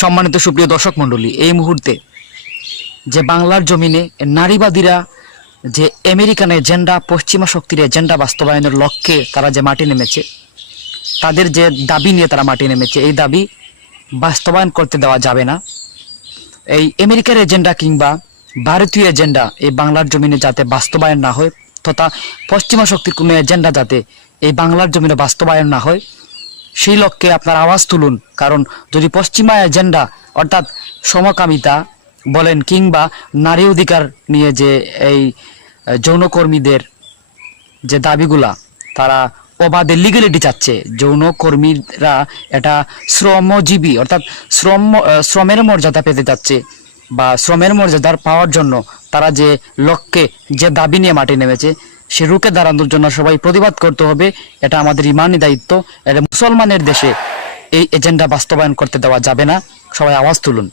সম্মানিত সুপ্রিয় দর্শক মণ্ডলী, এই মুহূর্তে যে বাংলার জমিনে নারীবাদীরা যে আমেরিকান এজেন্ডা, পশ্চিমা শক্তির এজেন্ডা বাস্তবায়নের লক্ষ্যে তারা যে মাটি নেমেছে, তাদের যে দাবি নিয়ে তারা মাটি নেমেছে, এই দাবি বাস্তবায়ন করতে দেওয়া যাবে না। এই আমেরিকার এজেন্ডা কিংবা ভারতীয় এজেন্ডা এই বাংলার জমিনে যাতে বাস্তবায়ন না হয়, তথা পশ্চিমা শক্তির কোনো এজেন্ডা যাতে এই বাংলার জমিনে বাস্তবায়ন না হয়, সেই লক্ষ্যে আপনার আওয়াজ তুলুন। কারণ যদি পশ্চিমা এজেন্ডা অর্থাৎ সমকামিতা বলেন কিংবা নারী অধিকার নিয়ে যে এই যৌনকর্মীদের যে দাবিগুলা, তারা অবাধে লিগ্যালিটি চাচ্ছে, যৌনকর্মীরা এটা শ্রমজীবী অর্থাৎ শ্রমের মর্যাদা পেতে যাচ্ছে বা শ্রমের মর্যাদার পাওয়ার জন্য তারা যে লক্ষ্যে যে দাবি নিয়ে মাঠে নেমেছে, সে রুখে দাঁড়ানোর জন্য সবাই প্রতিবাদ করতে হবে। এটা আমাদের ইমানি দায়িত্ব। এটা মুসলমানের দেশে এই এজেন্ডা বাস্তবায়ন করতে দেওয়া যাবে না। সবাই আওয়াজ তুলুন।